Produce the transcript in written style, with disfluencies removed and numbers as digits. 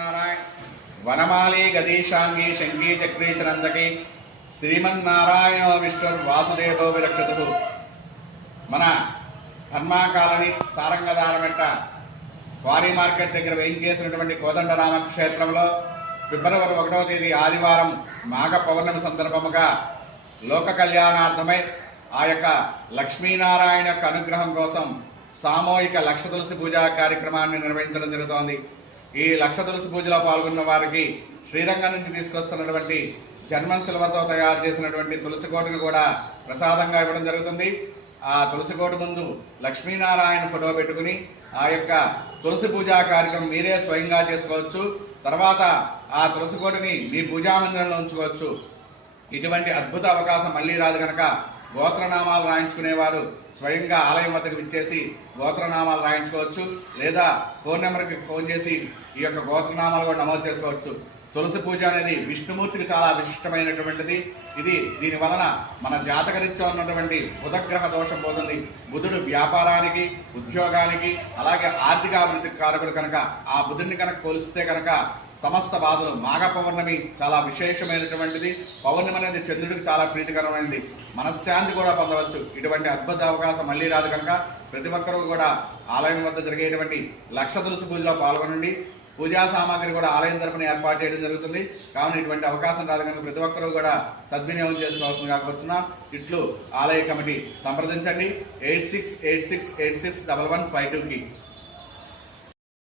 శ్రీమన్నారాయణ వనమాలి గదీశాంగి శంకీ చక్రీ చనందకి శ్రీమన్నారాయణ విష్ణుర్వాసుదేవో విరక్షతు. మన హన్మా colony సారంగదారమెట్ట quarry market దగ్గర వేయించేసినటువంటి కోదండరామ క్షేత్రంలో ఫిబ్రవరి 1వ తేదీ ఆదివారం మాఘ పౌర్ణమి సందర్భముగా లోక కళ్యాణార్థమై ఆ యొక్క లక్ష్మీనారాయణ యొక్క అనుగ్రహం కోసం సామూహిక లక్ష తులసి పూజా కార్యక్రమాన్ని నిర్వహించడం జరుగుతోంది. ఈ లక్ష తులసి పూజలో పాల్గొన్న వారికి శ్రీరంగం నుంచి తీసుకొస్తున్నటువంటి జర్మన్ సిల్వర్తో తయారు చేసినటువంటి తులసి కోటను కూడా ప్రసాదంగా ఇవ్వడం జరుగుతుంది. ఆ తులసి కోట ముందు లక్ష్మీనారాయణ ఫోటో పెట్టుకుని ఆ యొక్క తులసి పూజా కార్యక్రమం మీరే స్వయంగా చేసుకోవచ్చు. తర్వాత ఆ తులసి కోటని మీ పూజా మందిరంలో ఉంచుకోవచ్చు. ఇటువంటి అద్భుత అవకాశం మళ్ళీ రాదు కనుక గోత్రనామాలు రాయించుకునేవారు స్వయంగా ఆలయం వద్దకు విచ్చేసి గోత్రనామాలు రాయించుకోవచ్చు. లేదా ఫోన్ నెంబర్కి ఫోన్ చేసి ఈ యొక్క గోత్రనామాలు కూడా నమోదు చేసుకోవచ్చు. తులసి పూజ అనేది విష్ణుమూర్తికి చాలా విశిష్టమైనటువంటిది. దీని వలన మన జాతకరీత్యా ఉన్నటువంటి బుధగ్రహ దోషం పోతుంది. బుధుడు వ్యాపారానికి, ఉద్యోగానికి, అలాగే ఆర్థిక అభివృద్ధికి కారకుడు కనుక ఆ బుధుడిని కనుక పోలిస్తే కనుక సమస్త బాధలు. మాఘ పౌర్ణమి చాలా విశేషమైనటువంటిది. పౌర్ణమి అనేది చంద్రుడికి చాలా ప్రీతికరమైనది. మనశ్శాంతి కూడా పొందవచ్చు. ఇటువంటి అద్భుత అవకాశం మళ్ళీ రాదు కనుక ప్రతి ఒక్కరూ కూడా ఆలయం వద్ద జరిగేటువంటి లక్ష తులసి పూజలో పాల్గొనండి. పూజా సామాగ్రి కూడా ఆలయం తరపున ఏర్పాటు చేయడం జరుగుతుంది. కావున ఇటువంటి అవకాశం రాదు కనుక ప్రతి ఒక్కరూ కూడా సద్వినియోగం చేసుకోవాల్సిందిగా కోరుతున్నాం. ఇట్లు ఆలయ కమిటీ సంప్రదించండి 8686861152కి.